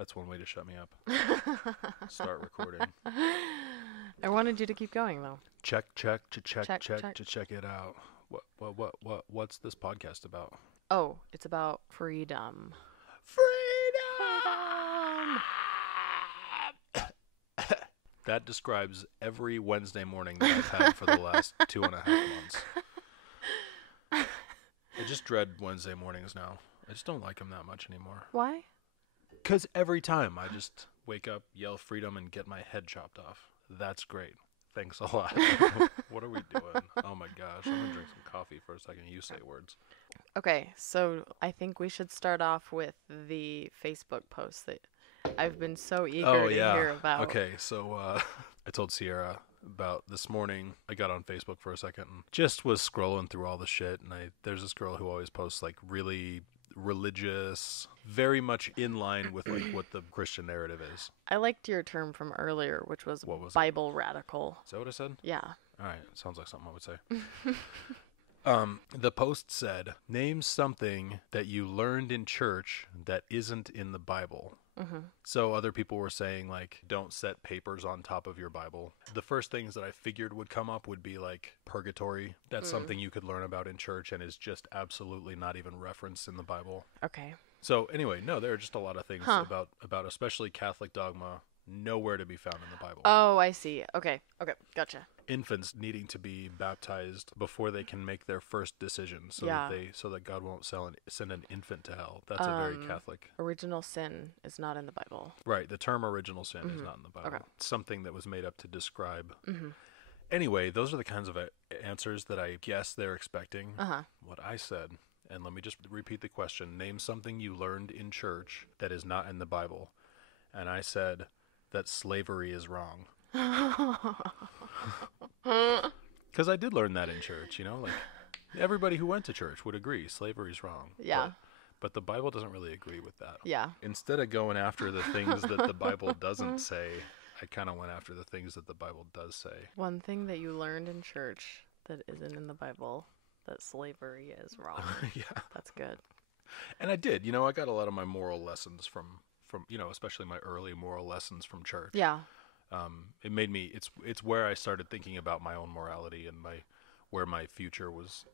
That's one way to shut me up. Start recording. I wanted you to keep going though. Check Check. to check it out. What's this podcast about? Oh, it's about freedom. Freedom! That describes every Wednesday morning that I've had for the last 2.5 months. I just dread Wednesday mornings now. I just don't like them that much anymore. Why? Because every time I just wake up, yell freedom, and get my head chopped off. That's great. Thanks a lot. What are we doing? Oh my gosh. I'm going to drink some coffee for a second. You say words. Okay, so I think we should start off with the Facebook post that I've been so eager to hear about. Okay, so I told Sierra about this morning. I got on Facebook for a second and just was scrolling through all the shit. And there's this girl who always posts like really religious, very much in line with like what the Christian narrative is. I liked your term from earlier, which was, Bible radical. Is that what I said? Yeah. All right. Sounds like something I would say. The post said, name something that you learned in church that isn't in the Bible. Mm-hmm. So other people were saying, like, don't set papers on top of your Bible. The first things that I figured would come up would be, like, purgatory. That's something you could learn about in church and is just absolutely not even referenced in the Bible. Okay. So, anyway, no, there are just a lot of things about especially Catholic dogma, nowhere to be found in the Bible. Oh, I see. Okay, gotcha. Infants needing to be baptized before they can make their first decision, so that God won't send an infant to hell. That's a very Catholic. Original sin is not in the Bible. Right. The term original sin is not in the Bible. Okay. It's something that was made up to describe. Anyway, those are the kinds of answers that I guess they're expecting. What I said, and let me just repeat the question: name something you learned in church that is not in the Bible. And I said that slavery is wrong. Because I did learn that in church, like everybody who went to church would agree slavery's wrong. Yeah. But the Bible doesn't really agree with that. Yeah. Instead of going after the things that the Bible doesn't say, I kind of went after the things that the Bible does say. One thing that you learned in church that isn't in the Bible, that slavery is wrong. Yeah. That's good. And I did. I got a lot of my moral lessons from especially my early moral lessons from church. Yeah. It made me, it's where I started thinking about my own morality and where my future was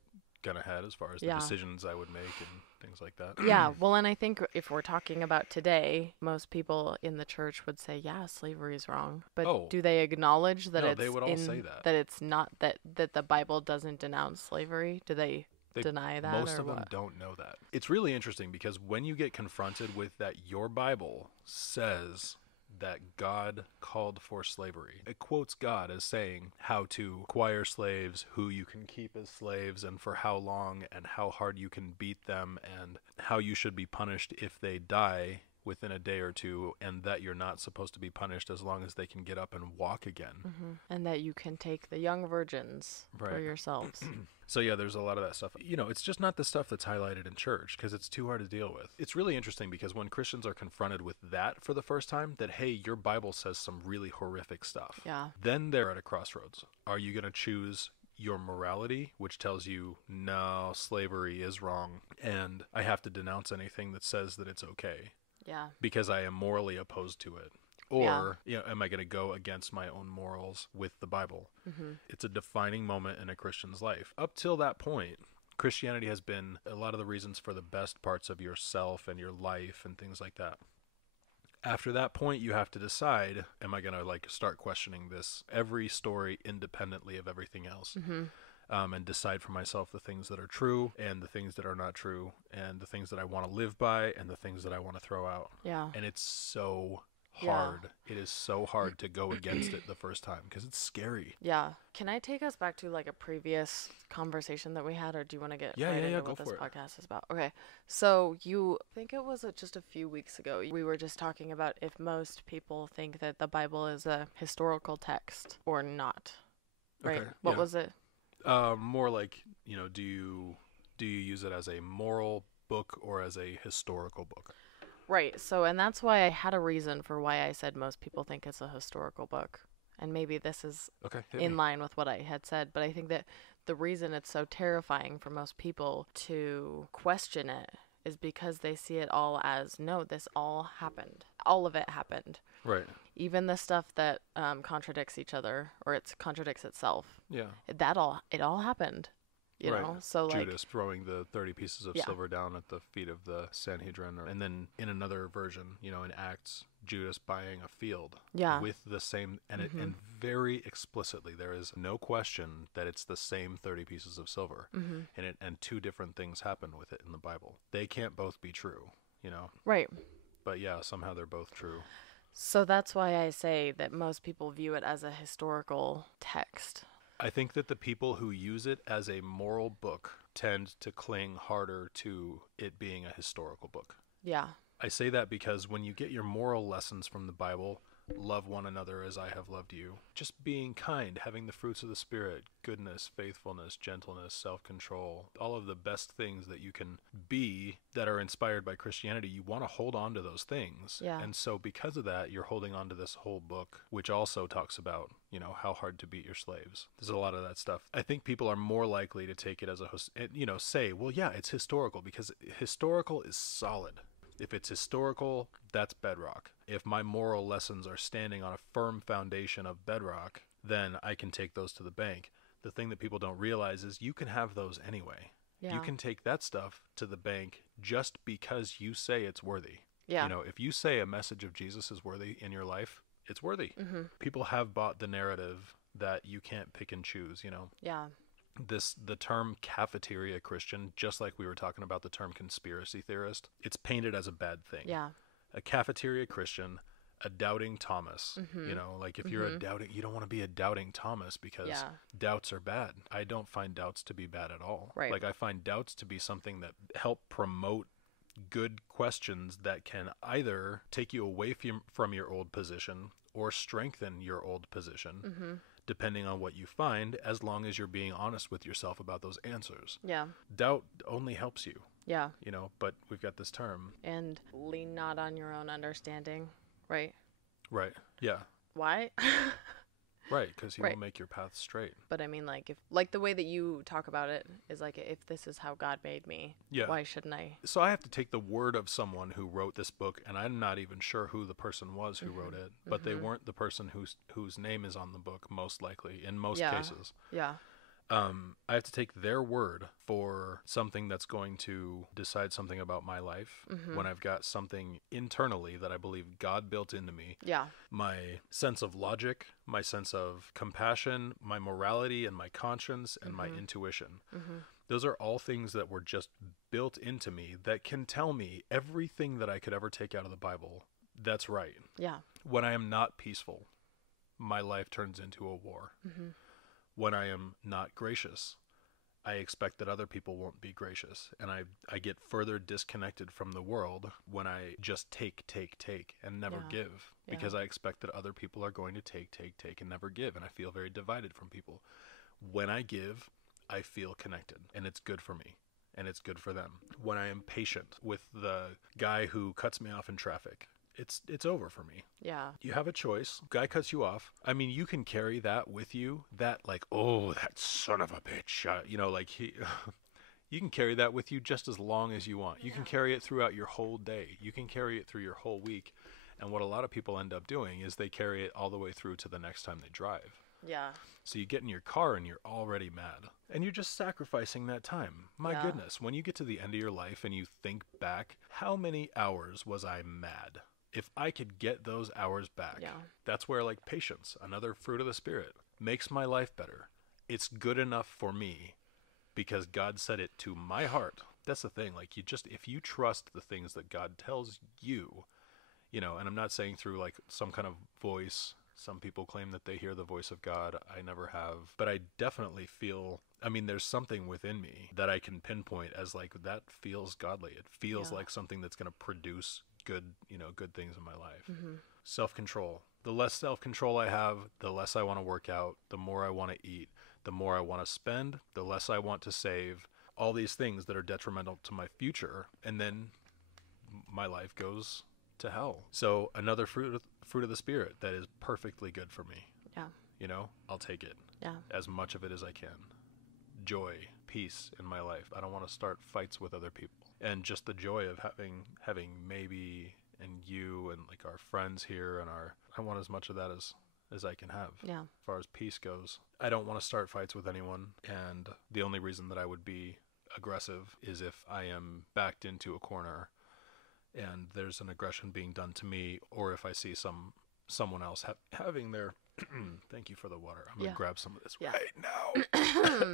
gonna head as far as the decisions I would make and things like that. Yeah, well, and I think if we're talking about today, most people in the church would say, yeah, slavery is wrong. But do they acknowledge that they would all say that it's not, that the Bible doesn't denounce slavery? Do they deny that? Most of them don't know that. It's really interesting because when you get confronted with that, your Bible says that God called for slavery. It quotes God as saying how to acquire slaves, who you can keep as slaves, and for how long, and how hard you can beat them, and how you should be punished if they die within a day or two, and that you're not supposed to be punished as long as they can get up and walk again. And that you can take the young virgins for yourselves. So yeah, there's a lot of that stuff. It's just not the stuff that's highlighted in church because it's too hard to deal with. It's really interesting because when Christians are confronted with that for the first time, that, hey, your Bible says some really horrific stuff. Yeah. Then they're at a crossroads. Are you going to choose your morality, which tells you, no, slavery is wrong, and I have to denounce anything that says that it's okay? Yeah. Because I am morally opposed to it. Or, am I going to go against my own morals with the Bible? It's a defining moment in a Christian's life. Up till that point, Christianity has been a lot of the reasons for the best parts of yourself and your life and things like that. After that point, you have to decide, am I going to start questioning every story independently of everything else? And decide for myself the things that are true and the things that are not true and the things that I want to live by and the things that I want to throw out. Yeah. And it's so hard. It is so hard to go against it the first time because it's scary. Yeah. Can I take us back to a previous conversation that we had, or do you want to get into what this podcast is about? Okay. So I think it was just a few weeks ago, we were just talking about if most people think that the Bible is a historical text or not. Right? Okay, what was it? More like, do you use it as a moral book or as a historical book? Right. So, and that's why I had a reason for why I said most people think it's a historical book. And maybe this is in line with what I had said. But I think that the reason it's so terrifying for most people to question it is because they see it all as, no, this all happened. all of it happened. Right. Even the stuff that contradicts each other, or it contradicts itself. Yeah. It all happened. You know, so like Judas throwing the 30 pieces of silver down at the feet of the Sanhedrin, and then in another version, you know, in Acts, Judas buying a field with the same, and and very explicitly, there is no question that it's the same 30 pieces of silver, and two different things happen with it in the Bible. They can't both be true, you know. Right. But yeah, somehow they're both true. So that's why I say that most people view it as a historical text. I think that the people who use it as a moral book tend to cling harder to it being a historical book. Yeah. I say that because when you get your moral lessons from the Bible, love one another as I have loved you, just being kind, having the fruits of the Spirit, goodness, faithfulness, gentleness, self-control, all of the best things that you can be that are inspired by Christianity, you want to hold on to those things. Yeah. And so because of that, you're holding on to this whole book, which also talks about, you know, how hard to beat your slaves. There's a lot of that stuff. I think people are more likely to take it as say, well, yeah, it's historical, because historical is solid. If it's historical, that's bedrock. If my moral lessons are standing on a firm foundation of bedrock, then I can take those to the bank. The thing that people don't realize is you can have those anyway. Yeah. You can take that stuff to the bank just because you say it's worthy. Yeah. You know, if you say a message of Jesus is worthy in your life, it's worthy. Mm-hmm. People have bought the narrative that you can't pick and choose, you know. Yeah. The term cafeteria Christian, just like we were talking about the term conspiracy theorist, it's painted as a bad thing. Yeah. A cafeteria Christian, a doubting Thomas. You know, like if you're a doubting, you don't want to be a doubting Thomas, because doubts are bad. I don't find doubts to be bad at all. Right. Like I find doubts to be something that help promote good questions that can either take you away from your old position or strengthen your old position. Depending on what you find, as long as you're being honest with yourself about those answers. Yeah. Doubt only helps you. Yeah. You know, but we've got this term. And lean not on your own understanding, right? Right. Yeah. Why? Right, because he will make your path straight. But I mean, like, if the way that you talk about it is like, if this is how God made me, why shouldn't I? So I have to take the word of someone who wrote this book, and I'm not even sure who the person was who wrote it, but they weren't the person whose name is on the book, most likely, in most cases. Yeah. I have to take their word for something that's going to decide something about my life when I've got something internally that I believe God built into me. Yeah. My sense of logic, my sense of compassion, my morality and my conscience and my intuition. Those are all things that were just built into me that can tell me everything that I could ever take out of the Bible. That's right. Yeah. When I am not peaceful, my life turns into a war. When I am not gracious, I expect that other people won't be gracious. And I get further disconnected from the world when I just take, and never give. Because I expect that other people are going to take, and never give. And I feel very divided from people. When I give, I feel connected. And it's good for me. And it's good for them. When I am patient with the guy who cuts me off in traffic, it's over for me. Yeah. You have a choice. Guy cuts you off. I mean, you can carry that with you. That like, oh, that son of a bitch. You know, like you can carry that with you just as long as you want. You can carry it throughout your whole day. You can carry it through your whole week. And what a lot of people end up doing is they carry it all the way through to the next time they drive. Yeah. So you get in your car and you're already mad. And you're just sacrificing that time. My goodness, when you get to the end of your life and you think back, how many hours was I mad? If I could get those hours back, that's where like patience, another fruit of the Spirit, makes my life better. It's good enough for me because God said it to my heart. That's the thing. Like if you trust the things that God tells you, you know, and I'm not saying through like some kind of voice. Some people claim that they hear the voice of God. I never have, but I definitely feel, I mean, there's something within me that I can pinpoint as like, that feels godly. It feels like something that's going to produce good things in my life. Self-control. The less self-control I have, the less I want to work out, the more I want to eat, the more I want to spend, the less I want to save, all these things that are detrimental to my future. And then my life goes to hell. So another fruit of the Spirit that is perfectly good for me. Yeah. You know, I'll take it. Yeah. As much of it as I can. Joy, peace in my life. I don't want to start fights with other people. And just the joy of having maybe and you and like our friends here and I want as much of that as I can have. Yeah. As far as peace goes, I don't want to start fights with anyone, and the only reason that I would be aggressive is if I am backed into a corner and there's an aggression being done to me, or if I see someone else having their thank you for the water. I'm gonna grab some of this right now.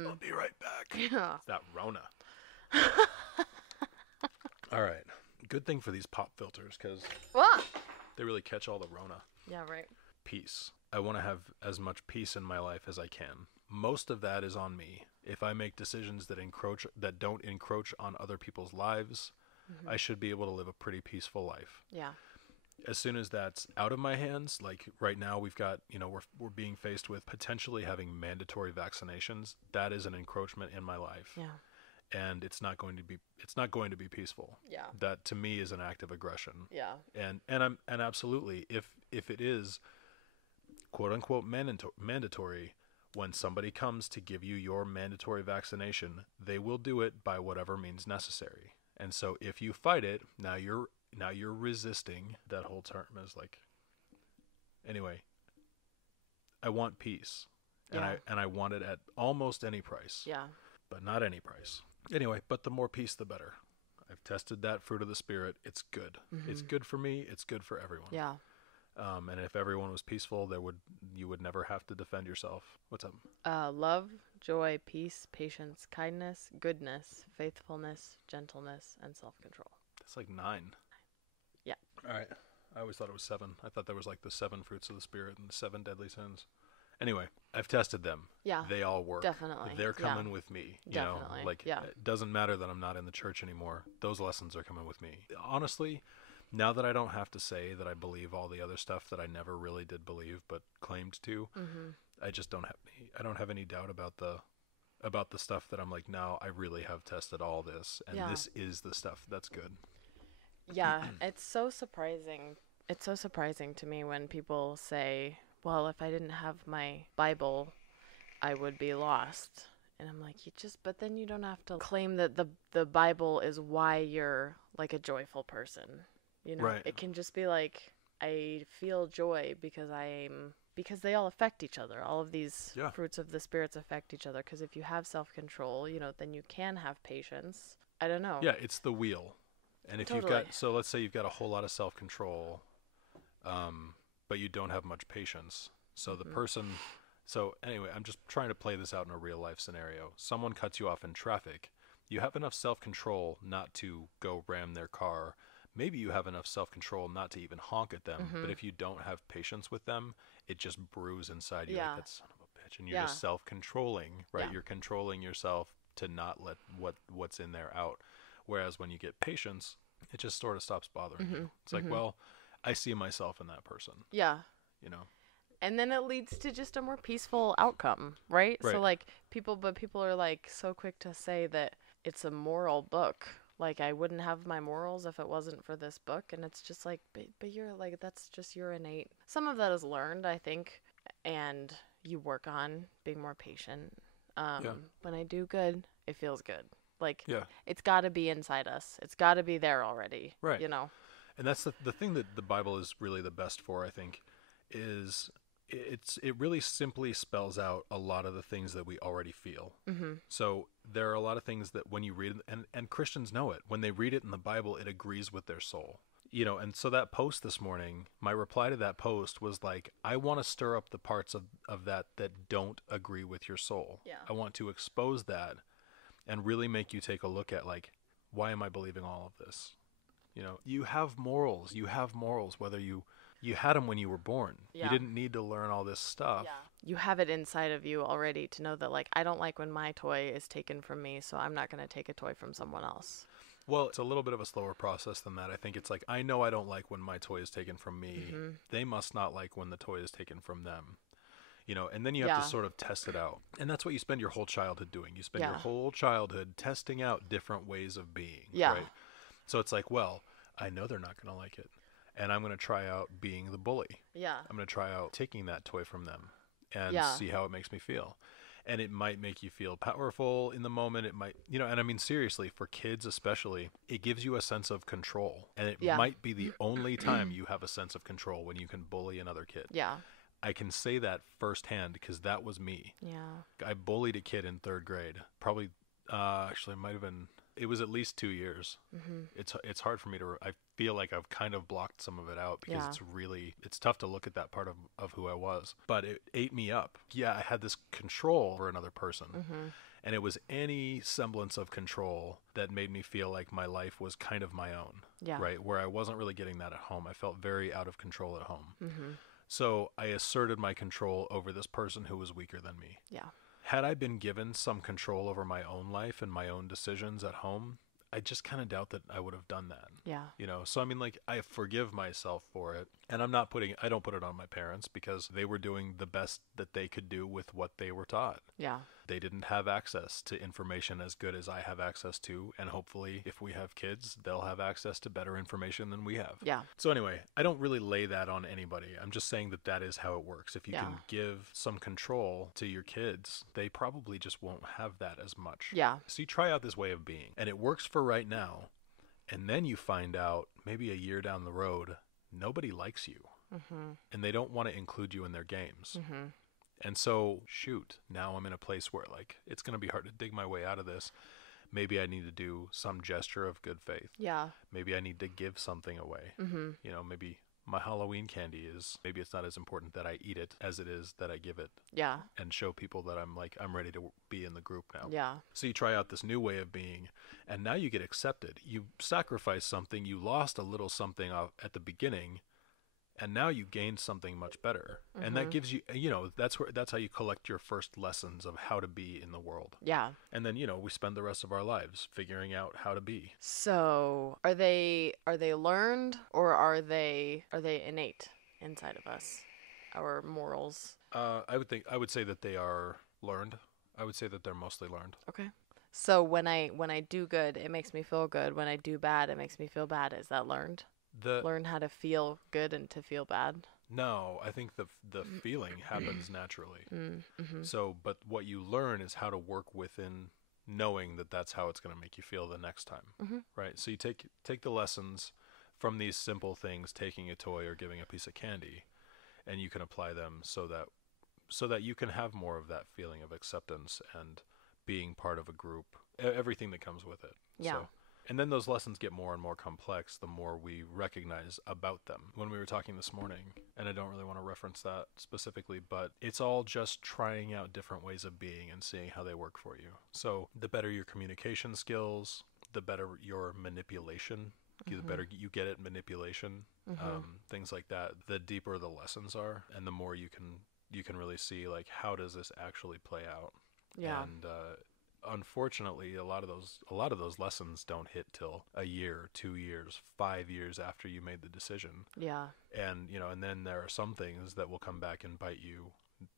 I'll be right back. Yeah. It's that Rona. All right. Good thing for these pop filters, because they really catch all the Rona. Yeah, right. Peace. I want to have as much peace in my life as I can. Most of that is on me. If I make decisions that don't encroach on other people's lives, I should be able to live a pretty peaceful life. Yeah. As soon as that's out of my hands, like right now we've got, we're being faced with potentially having mandatory vaccinations. That is an encroachment in my life. Yeah. And it's not going to be peaceful. Yeah. That to me is an act of aggression. Yeah. And absolutely, if it is quote unquote mandatory, when somebody comes to give you your mandatory vaccination, they will do it by whatever means necessary. And so if you fight it, now you're resisting. That whole term is like, anyway, I want peace. And I want it at almost any price. Yeah. But not any price. Anyway, but the more peace, the better. I've tested that fruit of the Spirit. It's good. It's good for me. It's good for everyone. Yeah. And if everyone was peaceful, you would never have to defend yourself. What's up? Love, joy, peace, patience, kindness, goodness, faithfulness, gentleness, and self-control. That's like 9. Yeah. All right. I always thought it was 7. I thought there was like the 7 fruits of the Spirit and the 7 deadly sins. Anyway, I've tested them. Yeah. They all work. Definitely. They're coming with me. Definitely. It doesn't matter that I'm not in the church anymore. Those lessons are coming with me. Honestly, now that I don't have to say that I believe all the other stuff that I never really did believe but claimed to, I just don't have any doubt about the stuff that I'm like, no, I really have tested all this, and this is the stuff that's good. Yeah, it's so surprising. It's so surprising to me when people say, well, if I didn't have my Bible, I would be lost. And I'm like, but then you don't have to claim that the Bible is why you're like a joyful person. Right. It can just be like, I feel joy because they all affect each other. All of these fruits of the spirits affect each other. Because if you have self-control, then you can have patience. I don't know. Yeah, it's the wheel. And if let's say you've got a whole lot of self-control, but you don't have much patience. So anyway, I'm just trying to play this out in a real life scenario. Someone cuts you off in traffic. You have enough self-control not to go ram their car. Maybe you have enough self-control not to even honk at them. But if you don't have patience with them, it just brews inside you like that son of a bitch. And you're just self-controlling, right? You're controlling yourself to not let what's in there out. Whereas when you get patience, it just sort of stops bothering you. It's like, well, I see myself in that person. Yeah. And then it leads to just a more peaceful outcome, right? So like people are like so quick to say that it's a moral book. Like I wouldn't have my morals if it wasn't for this book. And it's just like, but you're like, that's just your innate. Some of that is learned, I think, and you work on being more patient. When I do good, it feels good. Like it's got to be inside us. It's got to be there already. Right. And that's the thing that the Bible is really the best for, I think, is it really simply spells out a lot of the things that we already feel. So there are a lot of things that when you read it, and Christians know it, when they read it in the Bible, it agrees with their soul. And so that post this morning, my reply to that post was like, I want to stir up the parts of that don't agree with your soul. Yeah. I want to expose that and really make you take a look at like, why am I believing all of this? You have morals. You have morals, whether you had them when you were born. Yeah. You didn't need to learn all this stuff. Yeah. You have it inside of you already to know that, like, I don't like when my toy is taken from me, so I'm not going to take a toy from someone else. Well, it's a little bit of a slower process than that. I think it's like, I know I don't like when my toy is taken from me. They must not like when the toy is taken from them. And then you have to sort of test it out. And that's what you spend your whole childhood doing. You spend your whole childhood testing out different ways of being. Yeah. Right? So it's like, well, I know they're not going to like it. And I'm going to try out being the bully. Yeah. I'm going to try out taking that toy from them and see how it makes me feel. And it might make you feel powerful in the moment. It might, and I mean, seriously, for kids especially, it gives you a sense of control. And it might be the only time you have a sense of control, when you can bully another kid. Yeah. I can say that firsthand because that was me. Yeah. I bullied a kid in 3rd grade. Probably, actually, it might have been, it was at least 2 years. It's hard for me to, I feel like I've kind of blocked some of it out because it's tough to look at that part of who I was. But it ate me up. Yeah, I had this control over another person. And it was any semblance of control that made me feel like my life was kind of my own. Yeah. Right? Where I wasn't really getting that at home. I felt very out of control at home. So I asserted my control over this person who was weaker than me. Yeah. Had I been given some control over my own life and my own decisions at home, I just kind of doubt that I would have done that. Yeah. So I mean, like, I forgive myself for it. And I don't put it on my parents because they were doing the best that they could do with what they were taught. Yeah. They didn't have access to information as good as I have access to. And hopefully, if we have kids, they'll have access to better information than we have. Yeah. So anyway, I don't really lay that on anybody. I'm just saying that is how it works. If you can give some control to your kids, they probably just won't have that as much. Yeah. So you try out this way of being, and it works for right now. And then you find out maybe a year down the road, nobody likes you. And they don't want to include you in their games. And so, shoot, now I'm in a place where, like, it's going to be hard to dig my way out of this. Maybe I need to do some gesture of good faith. Yeah. Maybe I need to give something away. Maybe my Halloween candy maybe it's not as important that I eat it as it is that I give it. Yeah. And show people that I'm ready to be in the group now. Yeah. So you try out this new way of being, and now you get accepted. You sacrifice something. You lost a little something at the beginning, and now you gained something much better. And that gives you, that's how you collect your first lessons of how to be in the world. Yeah. And then, we spend the rest of our lives figuring out how to be. So are they learned, or are they innate inside of us, our morals? I would say that they are learned. I would say that they're mostly learned. Okay. So when I do good, it makes me feel good. When I do bad, it makes me feel bad. Is that learned? Learn how to feel good and to feel bad? No, I think the feeling happens naturally. So, but what you learn is how to work within knowing that that's how it's going to make you feel the next time, right? So you take the lessons from these simple things, taking a toy or giving a piece of candy, and you can apply them so that you can have more of that feeling of acceptance and being part of a group, everything that comes with it. Yeah. So, and then those lessons get more and more complex the more we recognize about them. When we were talking this morning, and I don't really want to reference that specifically, but it's all just trying out different ways of being and seeing how they work for you. So the better your communication skills, the better your manipulation, the better you get at manipulation, things like that, the deeper the lessons are, and the more you can really see, like, how does this actually play out? Yeah. And unfortunately, a lot of those lessons don't hit till a year, 2 years, 5 years after you made the decision. Yeah. And and then there are some things that will come back and bite you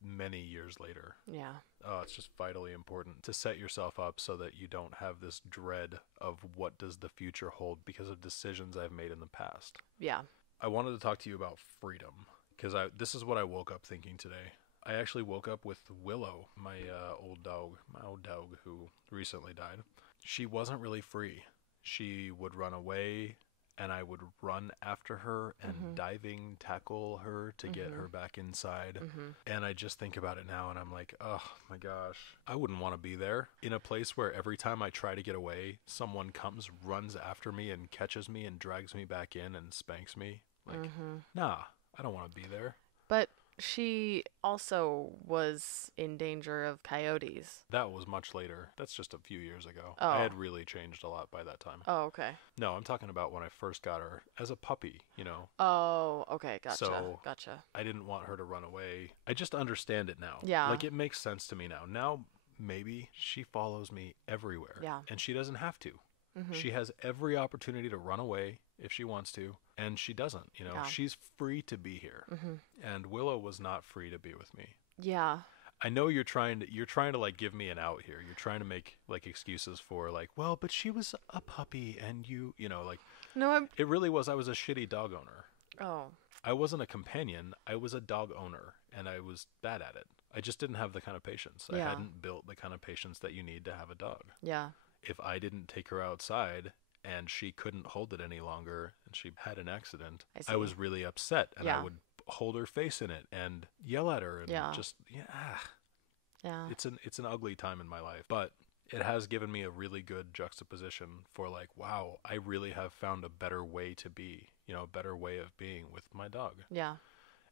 many years later. Yeah. It's just vitally important to set yourself up so that you don't have this dread of what does the future hold because of decisions I've made in the past. Yeah. I wanted to talk to you about freedom because this is what I woke up thinking today. I actually woke up with Willow, my old dog who recently died. She wasn't really free. She would run away, and I would run after her and diving tackle her to get her back inside. And I just think about it now, and I'm like, oh my gosh, I wouldn't want to be there in a place where every time I try to get away, someone comes, runs after me, and catches me and drags me back in and spanks me. Like, nah, I don't want to be there. But she also was in danger of coyotes. That was much later. That's just a few years ago. Oh. I had really changed a lot by that time. Oh, okay. No, I'm talking about when I first got her as a puppy, Oh, okay. Gotcha. So Gotcha. I didn't want her to run away. I just understand it now. Yeah. Like, it makes sense to me now. Now, maybe she follows me everywhere. Yeah. And she doesn't have to. She has every opportunity to run away if she wants to, and she doesn't. Yeah. She's free to be here. And Willow was not free to be with me. Yeah. I know you're trying to like give me an out here. You're trying to make like excuses for like, well, but she was a puppy and like, no, it really was. I was a shitty dog owner. Oh. I wasn't a companion. I was a dog owner, and I was bad at it. I just didn't have the kind of patience. I hadn't built the kind of patience that you need to have a dog. Yeah. If I didn't take her outside and she couldn't hold it any longer and she had an accident, I was really upset, and I would hold her face in it and yell at her and just it's an ugly time in my life, but it has given me a really good juxtaposition for like, wow, I really have found a better way to be, a better way of being with my dog. Yeah.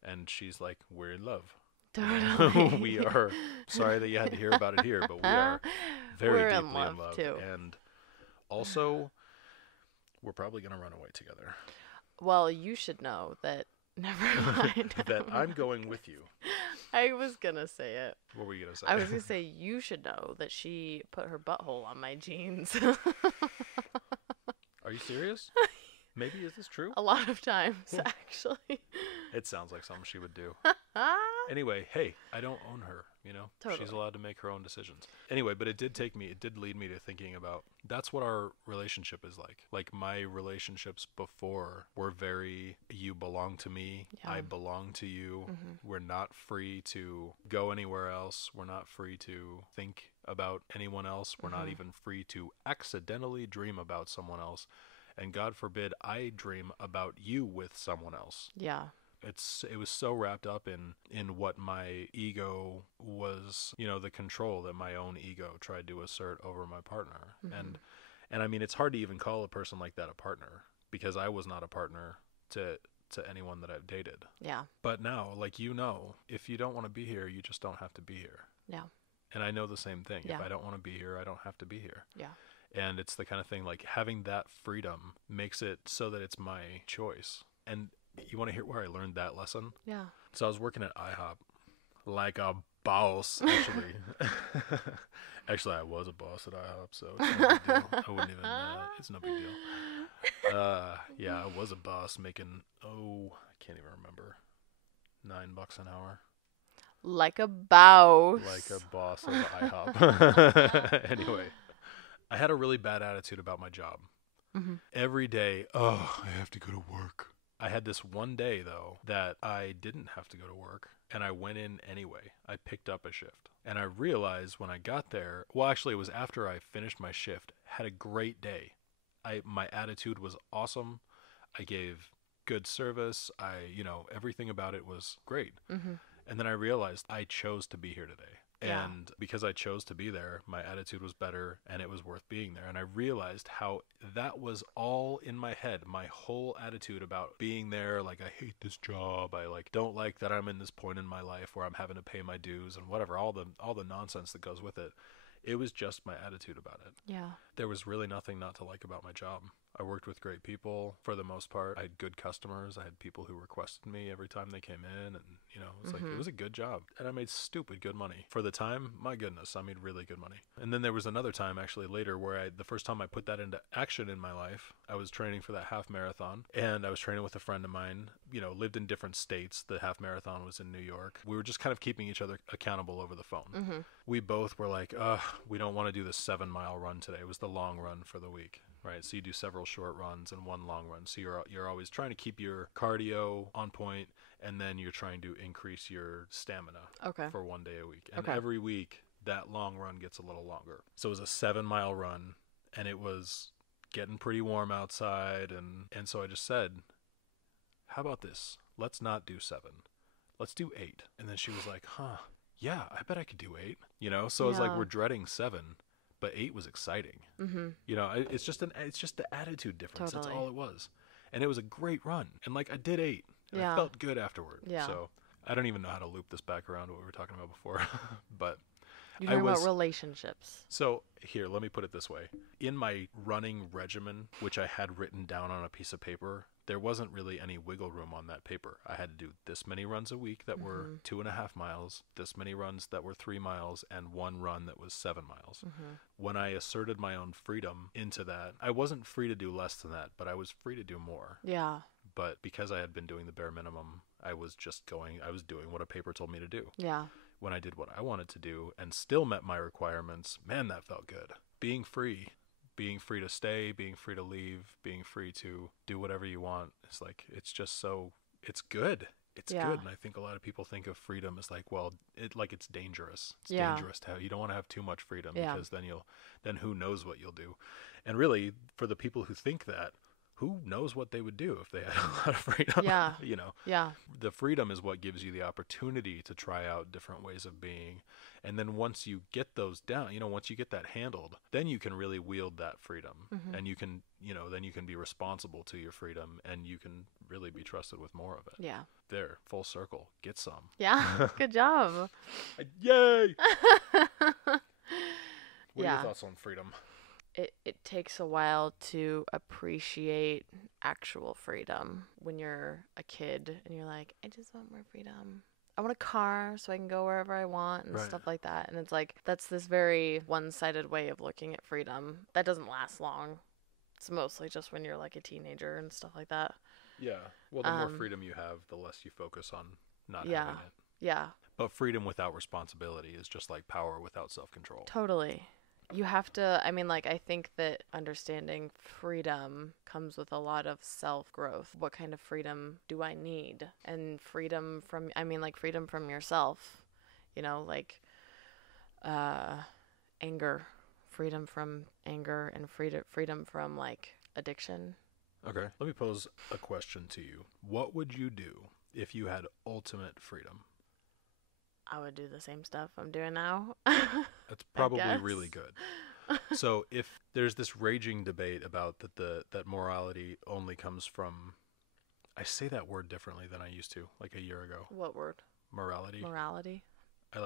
And she's like, we're in love. Totally. We are. Sorry that you had to hear about it here, but we are very deeply in love too. And also, we're probably going to run away together. Well, you should know that. Never mind. That I'm going with you. I was going to say it. What were you going to say? I was going to say you should know that she put her butthole on my jeans. Are you serious? Maybe, is this true? A lot of times, actually. It sounds like something she would do. Anyway, hey, I don't own her, Totally. She's allowed to make her own decisions. Anyway, but it did lead me to thinking about, that's what our relationship is like. Like, my relationships before were very, you belong to me, I belong to you. Mm-hmm. We're not free to go anywhere else. We're not free to think about anyone else. We're not even free to accidentally dream about someone else. And God forbid I dream about you with someone else. Yeah. It was so wrapped up in what my ego was, the control that my own ego tried to assert over my partner. Mm-hmm. And I mean, it's hard to even call a person like that a partner, because I was not a partner to anyone that I've dated. Yeah. But now, like, if you don't want to be here, you just don't have to be here. Yeah. And I know the same thing. Yeah. If I don't want to be here, I don't have to be here. Yeah. And it's the kind of thing, like, having that freedom makes it so that it's my choice. And you want to hear where I learned that lesson? Yeah. So I was working at IHOP like a boss, actually. Actually, I was a boss at IHOP, so it's no big deal. I wouldn't even, it's no big deal. Yeah, I was a boss making, I can't even remember, $9 an hour. Like a boss. Like a boss of IHOP. Anyway. I had a really bad attitude about my job. Mm-hmm. Every day, I have to go to work. I had this one day, though, that I didn't have to go to work, and I went in anyway. I picked up a shift. And I realized when I got there, well, actually, it was after I finished my shift, had a great day. My attitude was awesome. I gave good service. Everything about it was great. Mm-hmm. And then I realized I chose to be here today. And because I chose to be there, my attitude was better, and it was worth being there. And I realized how that was all in my head. My whole attitude about being there, like, I hate this job. I don't like that I'm in this point in my life where I'm having to pay my dues and whatever, all the nonsense that goes with it. It was just my attitude about it. Yeah. There was really nothing not to like about my job. I worked with great people for the most part. I had good customers. I had people who requested me every time they came in, and it was a good job. And I made stupid good money. For the time, my goodness, I made really good money. And then there was another time actually later where the first time I put that into action in my life, I was training for that half marathon, and I was training with a friend of mine, lived in different states. The half marathon was in New York. We were just kind of keeping each other accountable over the phone. Mm-hmm. We both were like, we don't want to do the 7-mile run today. It was the long run for the week. Right, so you do several short runs and one long run. So you're always trying to keep your cardio on point, and then you're trying to increase your stamina for one day a week. And every week, that long run gets a little longer. So it was a 7-mile run, and it was getting pretty warm outside. And so I just said, how about this? Let's not do 7. Let's do 8. And then she was like, yeah, I bet I could do 8. So it's like we're dreading 7. But 8 was exciting. Mm-hmm. It's just the attitude difference. Totally. That's all it was. And it was a great run. And I did 8. And I felt good afterward. Yeah. So I don't even know how to loop this back around to what we were talking about before. But you're talking about relationships. So here, let me put it this way. In my running regimen, which I had written down on a piece of paper, there wasn't really any wiggle room on that paper. I had to do this many runs a week that were 2.5 miles, this many runs that were 3 miles, and one run that was 7 miles. Mm-hmm. When I asserted my own freedom into that, I wasn't free to do less than that, but I was free to do more. Yeah. But because I had been doing the bare minimum, I was doing what a paper told me to do. Yeah. When I did what I wanted to do and still met my requirements, man, that felt good. Being free to stay, being free to leave, being free to do whatever you want. It's just it's good. it's good. And I think a lot of people think of freedom as like, well, it's dangerous. It's dangerous to have. You don't want to have too much freedom because then who knows what you'll do. And really, for the people who think that, who knows what they would do if they had a lot of freedom? Yeah. You know? Yeah. The freedom is what gives you the opportunity to try out different ways of being. And then once you get those down, once you get that handled, then you can really wield that freedom. Mm-hmm. And you can, then you can be responsible to your freedom, and you can really be trusted with more of it. Yeah. There, full circle. Get some. Yeah. Good job. Yay! What are your thoughts on freedom? It takes a while to appreciate actual freedom when you're a kid and you're like, I just want more freedom. I want a car so I can go wherever I want and stuff like that. And it's like, that's this very one-sided way of looking at freedom. That doesn't last long. It's mostly just when you're like a teenager and stuff like that. Yeah. Well, the more freedom you have, the less you focus on not having it. Yeah. But freedom without responsibility is just like power without self-control. Totally. You have to, I think that understanding freedom comes with a lot of self-growth. What kind of freedom do I need? And freedom from, freedom from yourself, anger, freedom from anger, and freedom from like addiction. Okay. Let me pose a question to you. What would you do if you had ultimate freedom? I would do the same stuff I'm doing now. That's probably really good. So if there's this raging debate about that morality only comes from, I say that word differently than I used to, like a year ago. What word? Morality. Morality. I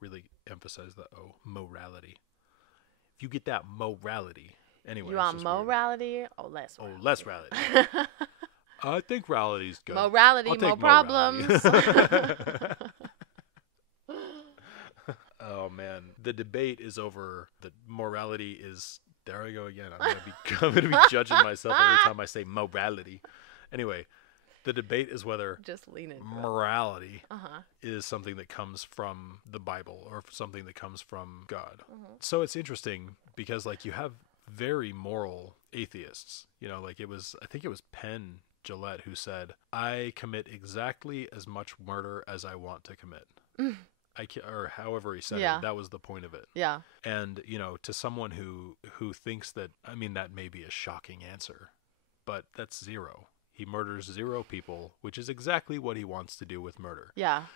really emphasize the O, morality. If you get that morality, anyway. You want morality or less? Oh, less morality. I think morality's good. Morality, more problems. Oh man, the debate is over. The morality is. There I go again. I'm gonna be judging myself every time I say morality. Anyway, the debate is whether just lean into morality is something that comes from the Bible or something that comes from God. Mm-hmm. So it's interesting because like you have very moral atheists. I think it was Penn Jillette who said, "I commit exactly as much murder as I want to commit." Or however he said it, that was the point of it. Yeah. And, to someone who thinks that, that may be a shocking answer, but that's zero. He murders 0 people, which is exactly what he wants to do with murder. Yeah.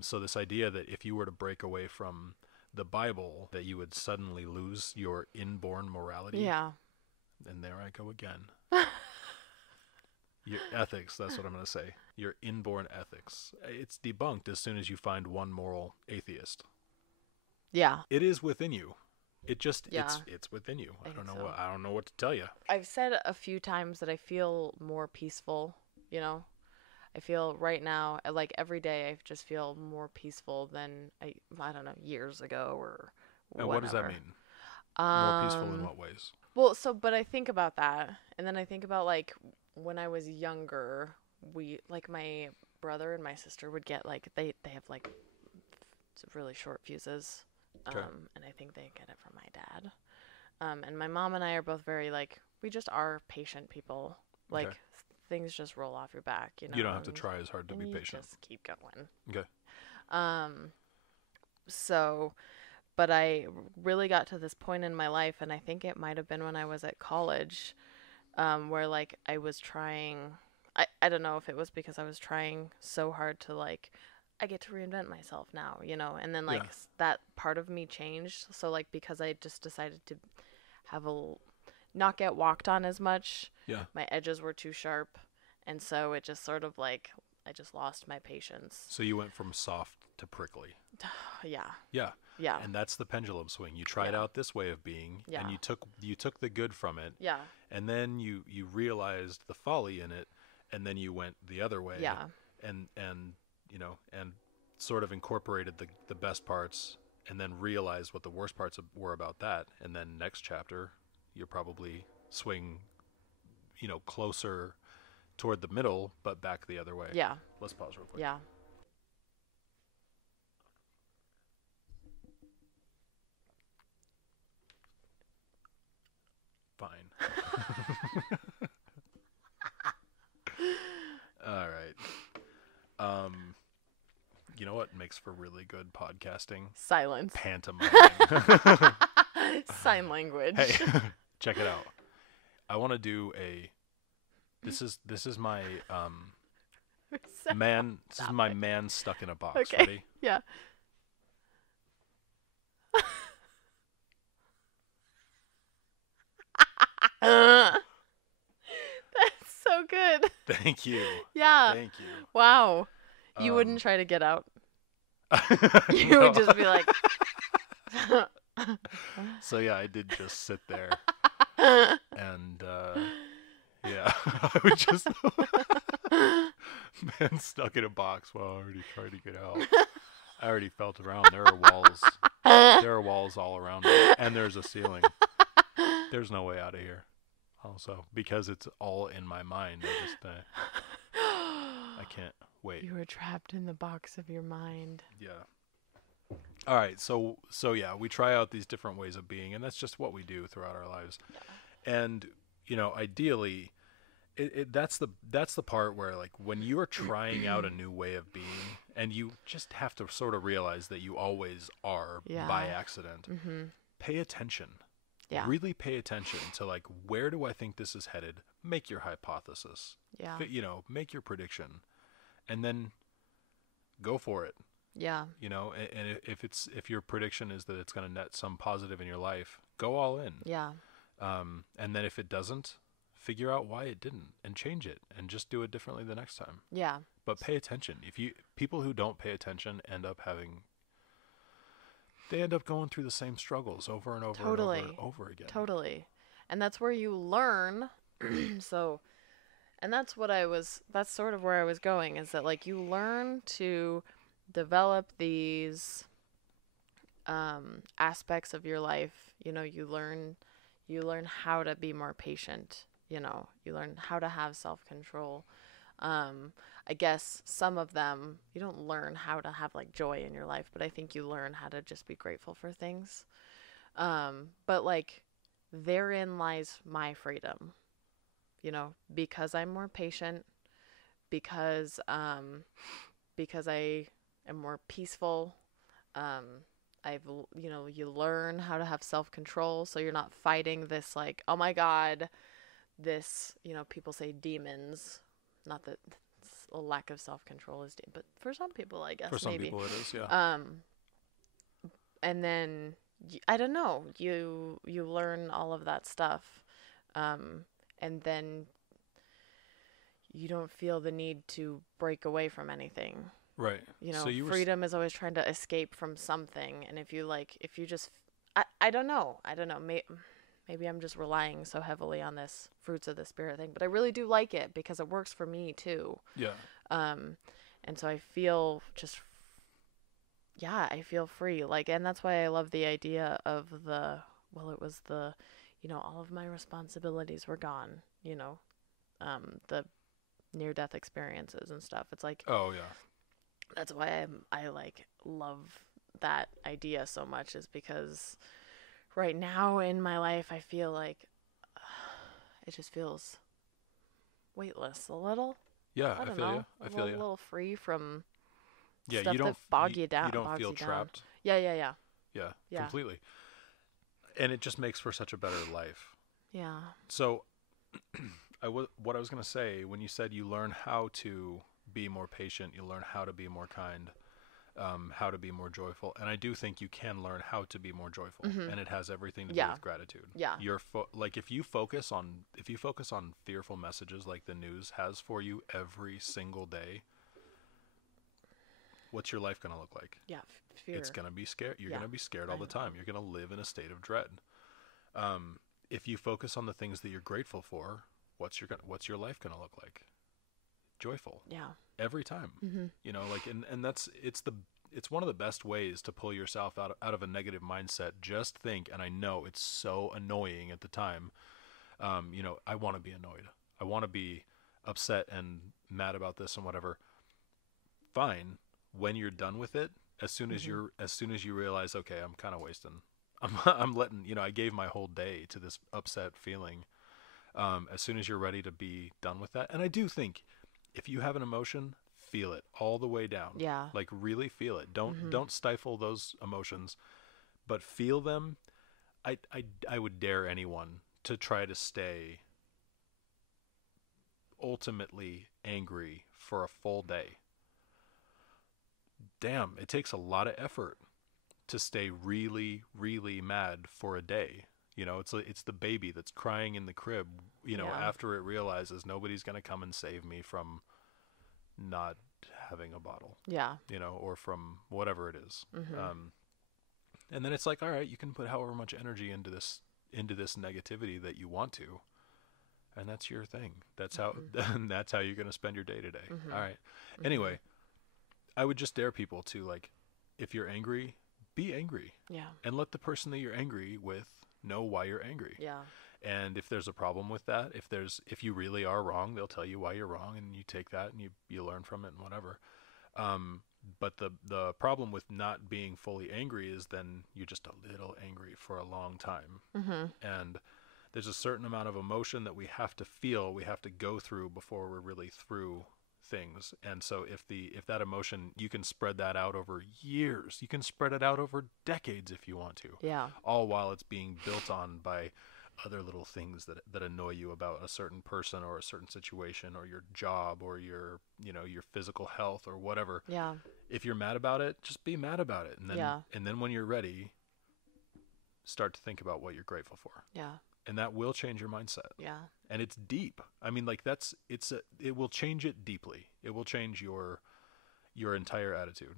So this idea that if you were to break away from the Bible, that you would suddenly lose your inborn morality. Yeah. And there I go again. Your ethics, that's what I'm going to say. Your inborn ethics. It's debunked as soon as you find one moral atheist. Yeah. It is within you. It just it's within you. I don't know what to tell you. I've said a few times that I feel more peaceful, I feel right now, like every day I just feel more peaceful than I don't know, years ago or whatever. And what does that mean? More peaceful in what ways? Well, but I think about that, and then I think about like when I was younger, my brother and my sister would get like they have like really short fuses, okay. And I think they get it from my dad, and my mom and I are both very like we just are patient people, like okay. Things just roll off your back, You don't have to try as hard to be patient. Just keep going. Okay. But I really got to this point in my life, and I think it might have been when I was at college, where like I was trying. I don't know if it was because I was trying so hard to like, I get to reinvent myself now, and then like that part of me changed. So like because I just decided to have not get walked on as much. Yeah. My edges were too sharp, and so it just sort of like I just lost my patience. So you went from soft to prickly. Yeah. Yeah. Yeah. And that's the pendulum swing. You tried out this way of being, and you took the good from it. Yeah. And then you realized the folly in it, and then you went the other way. Yeah. And sort of incorporated the best parts, and then realized what the worst parts were about that. And then next chapter, you'll probably swing, closer toward the middle, but back the other way. Yeah. Let's pause real quick. Yeah. Fine. All right. You know what makes for really good podcasting? Silence. Pantomime. Sign language. Hey, check it out. I want to do a. This is my man. This is my man stuck in a box. Okay. Ready? Yeah. That's so good. Thank you. Yeah. Thank you. Wow. You wouldn't try to get out. You would just be like. So yeah, I did just sit there, and yeah, I would just man stuck in a box. Well, I already tried to get out. I already felt around. There are walls. There are walls all around me, and there's a ceiling. There's no way out of here. Also, because it's all in my mind, I can't wait. You were trapped in the box of your mind. Yeah. All right, so yeah, we try out these different ways of being, and that's just what we do throughout our lives. Yeah. And ideally, that's the part where, like, when you are trying out a new way of being, and you just have to sort of realize that you always are by accident. Mm-hmm. Pay attention. Yeah. Really pay attention to, like, where do I think this is headed? Make your hypothesis. Yeah. Make your prediction, and then go for it. Yeah. And if your prediction is that it's going to net some positive in your life, go all in. Yeah. And then if it doesn't, figure out why it didn't and change it and just do it differently the next time. Yeah. But pay attention. People who don't pay attention end up going through the same struggles over and over and over again. Totally. And that's where you learn. And that's sort of where I was going, is that, like, you learn to develop these aspects of your life. You learn how to be more patient. You learn how to have self-control. I guess some of them, you don't learn how to have, like, joy in your life, but I think you learn how to just be grateful for things. But, like, therein lies my freedom, because I'm more patient, because I am more peaceful. You learn how to have self-control, so you're not fighting this, like, oh my God, this, people say demons, not that a lack of self-control is but for some people, I guess, for some maybe. people it is, yeah. And then I don't know, you learn all of that stuff, and then you don't feel the need to break away from anything. Right. So freedom is always trying to escape from something, and if you just, I don't know, maybe I'm just relying so heavily on this fruits of the spirit thing, but I really do like it because it works for me too. Yeah. And so I feel I feel free, like, and that's why I love the idea of all of my responsibilities were gone, the near-death experiences and stuff. It's like, oh yeah. That's why I like love that idea so much, is because right now in my life I feel like it just feels weightless a little. Yeah, I feel you. I feel you. A little free from stuff that bog you down. You don't feel trapped. Yeah. Yeah, completely. And it just makes for such a better life. Yeah. So what I was going to say, when you said you learn how to be more patient, you learn how to be more kind, how to be more joyful, and I do think you can learn how to be more joyful, and it has everything to do with gratitude. Yeah. Like if you focus on fearful messages like the news has for you every single day, what's your life going to look like? Yeah, fear. It's going to be scared. You're going to be scared all the time. You're going to live in a state of dread. If you focus on the things that you're grateful for, what's your life going to look like? Joyful. Yeah. Every time. Mm-hmm. And it's one of the best ways to pull yourself out of a negative mindset. Just think, and I know it's so annoying at the time. I want to be annoyed. I want to be upset and mad about this and whatever. Fine. When you're done with it, as soon as you realize, okay, I'm kind of wasting. I'm letting, I gave my whole day to this upset feeling. As soon as you're ready to be done with that. And I do think if you have an emotion, feel it all the way down. Yeah. Like really feel it. Don't stifle those emotions, but feel them. I would dare anyone to try to stay ultimately angry for a full day. Damn, it takes a lot of effort to stay really, really mad for a day. You know, it's the baby that's crying in the crib, you know, after it realizes nobody's going to come and save me from not having a bottle. Yeah. You know, or from whatever it is. And then it's like, all right, you can put however much energy into this negativity that you want to, and that's your thing. That's how that's how you're going to spend your day today. All right. Anyway, I would just dare people to, like, if you're angry, be angry. Yeah. And let the person that you're angry with know why you're angry. Yeah. And if there's a problem with that, if you really are wrong, they'll tell you why you're wrong, and you take that and you learn from it and whatever. But the problem with not being fully angry is then you're just a little angry for a long time. And there's a certain amount of emotion that we have to feel, we have to go through before we're really through things. And so if that emotion, you can spread that out over years, you can spread it out over decades if you want to. Yeah. All while it's being built on by other little things that annoy you about a certain person or a certain situation or your job or your physical health or whatever. Yeah. If you're mad about it, just be mad about it. And then when you're ready, start to think about what you're grateful for. Yeah. And that will change your mindset. Yeah. And it's deep. I mean, like it will change it deeply. It will change your entire attitude.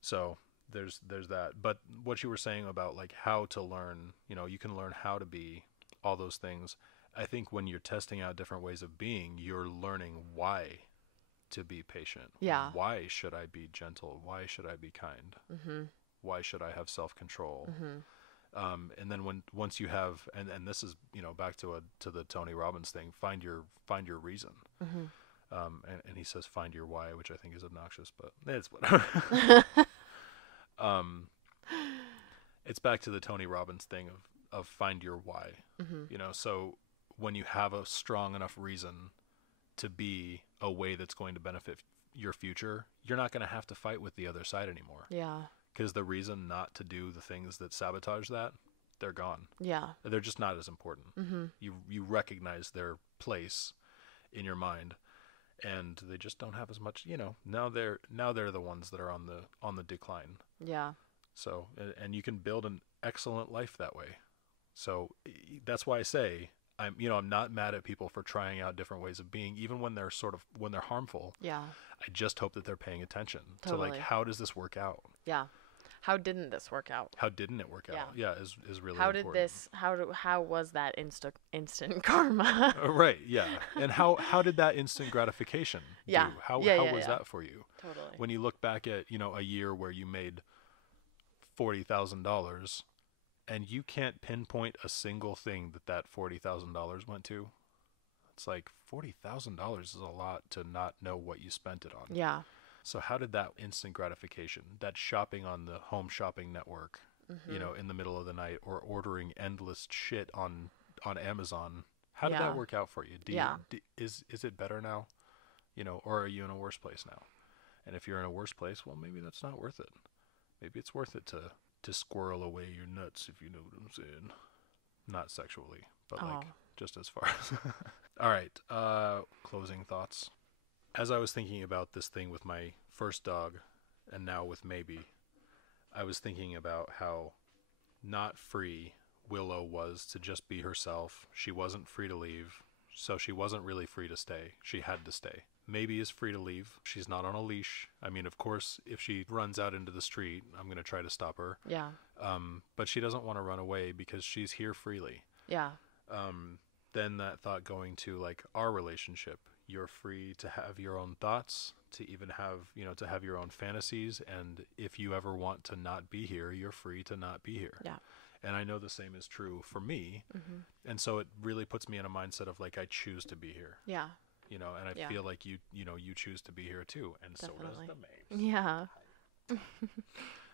So there's that. But what you were saying about like how to learn, you can learn how to be all those things. I think when you're testing out different ways of being, you're learning why to be patient. Yeah. Why should I be gentle? Why should I be kind? Why should I have self-control? And then once you have, and this is, back to the Tony Robbins thing, find your reason. And he says, find your why, which I think is obnoxious, but it's whatever. It's back to the Tony Robbins thing of find your why. So when you have a strong enough reason to be a way that's going to benefit your future, you're not going to have to fight with the other side anymore. Yeah. Because the reason not to do the things that sabotage that, they're gone. Yeah. They're just not as important. You recognize their place in your mind, and they just don't have as much. Now they're the ones that are on the decline. Yeah. So and you can build an excellent life that way. So that's why I say I'm not mad at people for trying out different ways of being, even when they're harmful. Yeah. I just hope that they're paying attention to like, how does this work out? Yeah. How didn't this work out? How didn't it work out? Yeah, is really how important. How was that instant karma? Right, yeah. And how did that instant gratification do? How was that for you? Totally. When you look back at, a year where you made $40,000 and you can't pinpoint a single thing that $40,000 went to, it's like $40,000 is a lot to not know what you spent it on. Yeah. So how did that instant gratification, that shopping on the home shopping network, in the middle of the night, or ordering endless shit on Amazon, how did that work out for you? Is it better now? Or are you in a worse place now? And if you're in a worse place, well, maybe that's not worth it. Maybe it's worth it to squirrel away your nuts, if you know what I'm saying. Not sexually, but like just as far as. All right. Closing thoughts. As I was thinking about this thing with my first dog and now with Maybe, I was thinking about how not free Willow was to just be herself. She wasn't free to leave, so she wasn't really free to stay. She had to stay. Maybe is free to leave. She's not on a leash. I mean, of course, if she runs out into the street, I'm going to try to stop her. Yeah. But she doesn't want to run away because she's here freely. Yeah. Then that thought going to like our relationship. You're free to have your own thoughts, to even have, to have your own fantasies. And if you ever want to not be here, you're free to not be here. Yeah. And I know the same is true for me. And so it really puts me in a mindset of like, I choose to be here. Yeah. And I feel like you choose to be here too. And definitely. So does the Maves. Yeah.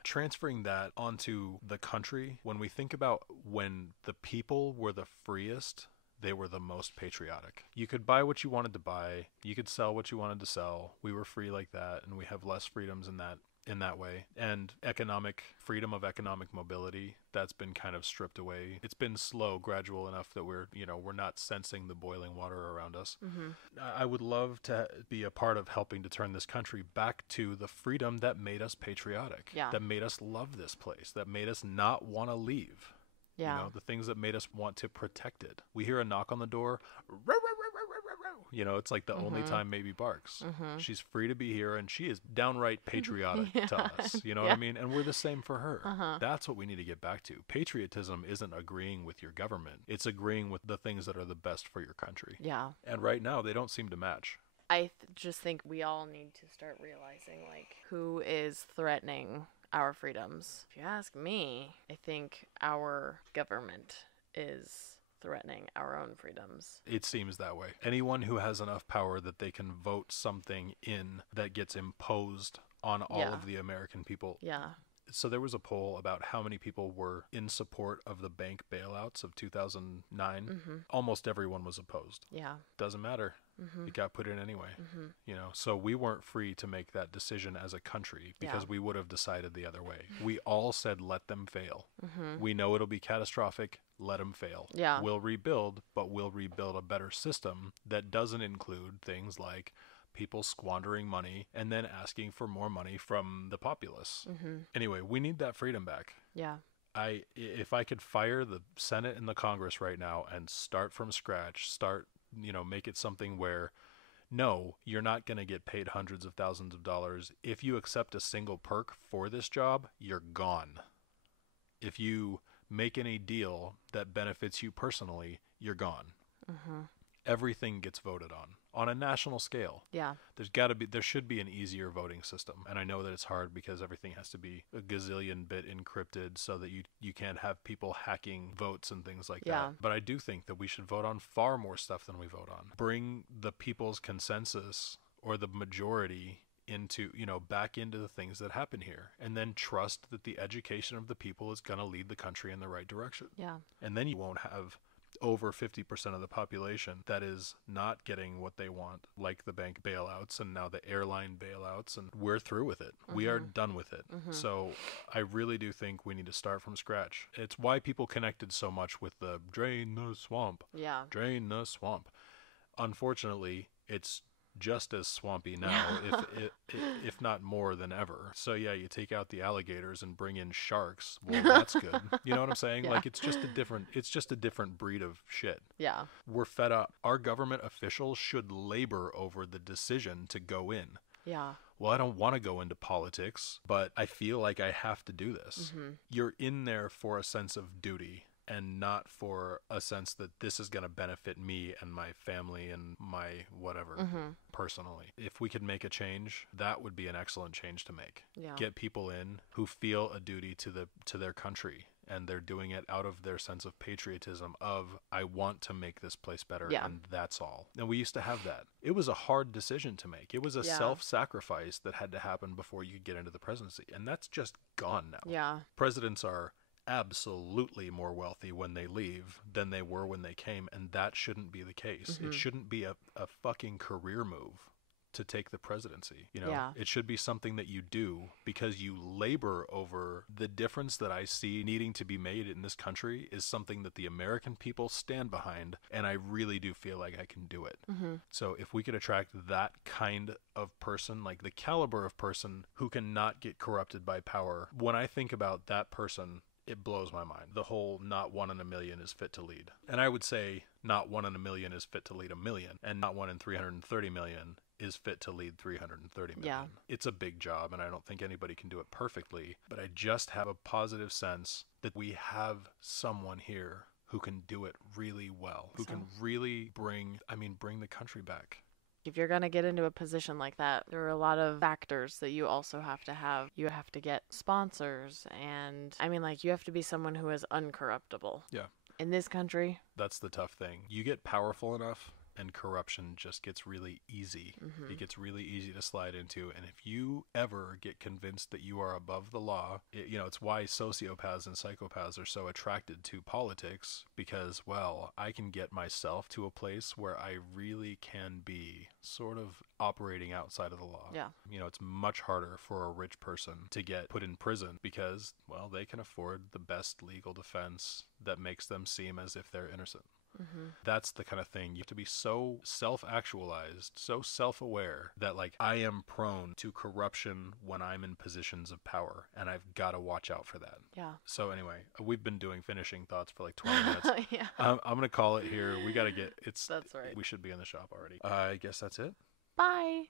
Transferring that onto the country, when we think about when the people were the freest, they were the most patriotic. You could buy what you wanted to buy. You could sell what you wanted to sell. We were free like that, and we have less freedoms in that way. And freedom of economic mobility, that's been kind of stripped away. It's been slow, gradual enough that we're not sensing the boiling water around us. I would love to be a part of helping to turn this country back to the freedom that made us patriotic, that made us love this place, that made us not want to leave. Yeah. The things that made us want to protect it. We hear a knock on the door. It's like the only time Maybe barks. She's free to be here, and she is downright patriotic to us. You know what I mean? And we're the same for her. That's what we need to get back to. Patriotism isn't agreeing with your government. It's agreeing with the things that are the best for your country. Yeah. And right now, they don't seem to match. I just think we all need to start realizing, like, who is threatening our freedoms. If you ask me, I think our government is threatening our own freedoms. It seems that way. Anyone who has enough power that they can vote something in that gets imposed on all of the American people. Yeah. So there was a poll about how many people were in support of the bank bailouts of 2009. Almost everyone was opposed. Yeah. Doesn't matter. It got put in anyway. So we weren't free to make that decision as a country because we would have decided the other way. We all said, let them fail. We know it'll be catastrophic. Let them fail. Yeah. We'll rebuild, but we'll rebuild a better system that doesn't include things like people squandering money and then asking for more money from the populace. Anyway, we need that freedom back. Yeah. If I could fire the Senate and the Congress right now and start from scratch, make it something where, no, you're not going to get paid hundreds of thousands of dollars. If you accept a single perk for this job, you're gone. If you make any deal that benefits you personally, you're gone. Everything gets voted on a national scale. Yeah. There should be an easier voting system. And I know that it's hard because everything has to be a gazillion bit encrypted so that you can't have people hacking votes and things like that. But I do think that we should vote on far more stuff than we vote on. Bring the people's consensus or the majority back into the things that happen here, and then trust that the education of the people is going to lead the country in the right direction. Yeah. And then you won't have over 50% of the population that is not getting what they want, like the bank bailouts and now the airline bailouts, and we're through with it. We are done with it. So I really do think we need to start from scratch. It's why people connected so much with the drain the swamp. Yeah. Drain the swamp. Unfortunately, it's just as swampy now, if not more than ever. So yeah, you take out the alligators and bring in sharks. Well, that's good. You know what I'm saying? Like it's just a different breed of shit. Yeah. We're fed up. Our government officials should labor over the decision to go in. Yeah. Well, I don't want to go into politics, but I feel like I have to do this. You're in there for a sense of duty, and not for a sense that this is going to benefit me and my family and my whatever personally. If we could make a change, that would be an excellent change to make. Yeah. Get people in who feel a duty to their country, and they're doing it out of their sense of patriotism of, I want to make this place better, and that's all. And we used to have that. It was a hard decision to make. It was a self-sacrifice that had to happen before you could get into the presidency, and that's just gone now. Yeah. Presidents are absolutely more wealthy when they leave than they were when they came, and that shouldn't be the case. It shouldn't be a fucking career move to take the presidency. It should be something that you do because you labor over the difference that I see needing to be made in this country is something that the American people stand behind, and I really do feel like I can do it. So if we could attract that kind of person, like the caliber of person who cannot get corrupted by power, when I think about that person, it blows my mind. The whole not one in a million is fit to lead. And I would say not one in a million is fit to lead a million, and not one in 330 million is fit to lead 330 million. Yeah. It's a big job, and I don't think anybody can do it perfectly, but I just have a positive sense that we have someone here who can do it really well, who can really bring the country back. If you're going to get into a position like that, there are a lot of factors that you also have to have. You have to get sponsors, and you have to be someone who is uncorruptible. Yeah. In this country. That's the tough thing. You get powerful enough and corruption just gets really easy. It gets really easy to slide into. And if you ever get convinced that you are above the law, it's why sociopaths and psychopaths are so attracted to politics, because, well, I can get myself to a place where I really can be sort of operating outside of the law. Yeah. It's much harder for a rich person to get put in prison because, well, they can afford the best legal defense that makes them seem as if they're innocent. That's the kind of thing. You have to be so self-actualized, so self-aware that, like, I am prone to corruption when I'm in positions of power, and I've got to watch out for that. Yeah. So anyway, we've been doing finishing thoughts for like 20 minutes. Yeah. I'm going to call it here. We got to get, That's right. We should be in the shop already. I guess that's it. Bye.